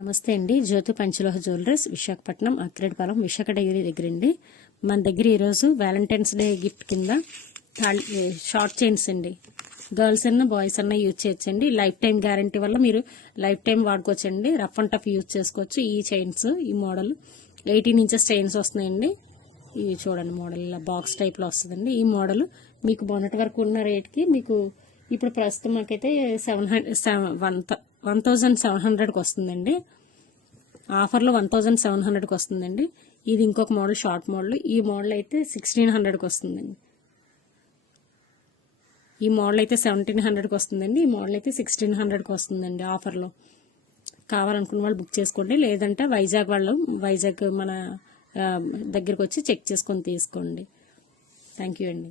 నమస్తే అండి. Jyothi Panchaloha jewelleries, Visakhapatnam, Akkireddypalem, Visakha dairy దగ్గర అండి. మన దగ్గర ఈరోజు వ్యాలంటైన్స్ డే గిఫ్ట్ కింద షార్ట్ చైన్స్ అండి. గర్ల్స్ అన్న బాయ్స్ అన్న యూజ్ చేయొచ్చండి. లైఫ్ టైం గ్యారంటీ వల్ల మీరు లైఫ్ టైం వాడుకోవచ్చండి. రఫ్ అండ్ టఫ్ యూజ్ చేసుకోవచ్చు. ఈ చైన్స్, ఈ మోడల్ 18 ఇంచెస్ చైన్స్ వస్తున్నాయండి. ఇవి చూడండి, మోడల్ ఇలా బాక్స్ టైప్లో వస్తుందండి. ఈ మోడల్ మీకు మొన్నటి వరకు ఉన్న రేట్కి మీకు ఇప్పుడు ప్రస్తుతం మాకైతే 1700కి వస్తుందండి. ఆఫర్లో 1700కి వస్తుందండి. ఇది ఇంకొక మోడల్, షార్ట్ మోడల్. ఈ మోడల్ అయితే 1600కి వస్తుందండి. ఈ మోడల్ అయితే 1700కి వస్తుందండి. ఈ మోడల్ అయితే 1600కి వస్తుందండి ఆఫర్లో. కావాలనుకున్న వాళ్ళు బుక్ చేసుకోండి. లేదంటే వైజాగ్ మన దగ్గరికి వచ్చి చెక్ చేసుకొని తీసుకోండి. థ్యాంక్ యూ అండి.